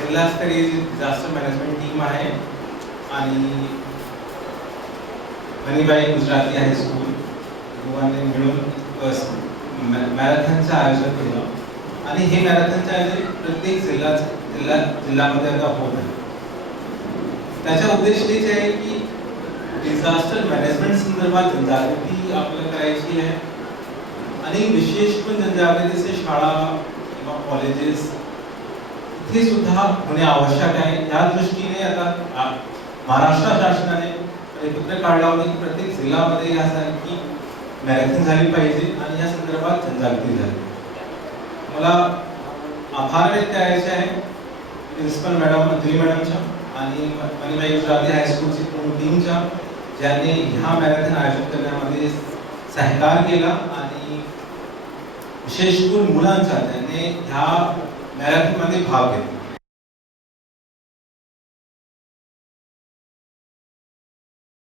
जिल्हास्तरीय जी disaster management team आहे. आणि हनीबाई गुजराती हायस्कूल दोघांनी मिळून मॅरेथॉनचं आयोजन केलं. आणि हे मॅरेथॉनचं आयोजन प्रत्येक जिल्हा जिल्हा जिल्ह्यामध्ये आता होत आहे. त्याचा उद्देश हेच आहे की डिझास्टर मॅनेजमेंट संदर्भात जनजागृती आपल्याला करायची आहे. आणि विशेष पण जनजागृतीचे शाळा किंवा कॉलेजेस ते सुद्धा होणे आवश्यक आहे. या दृष्टीने आता महाराष्ट्र शासनाने एकत्र काढला होता की प्रत्येक जिल्ह्यामध्ये यासारखी मॅरेथॉन झाली पाहिजे आणि या संदर्भात जनजागृती झाली. मला आभार व्यक्त करायचे आहे प्रिन्सिपल मॅडम अंजली मॅडमच्या आणि मणिबाई गुजराती हायस्कूलची पूर्ण टीमच्या ज्यांनी ह्या मॅरेथॉन आयोजित करण्यामध्ये सहकार केला आणि विशेष करून मुलांचा त्यांनी ह्या मॅरेथॉनमध्ये भाग घेतला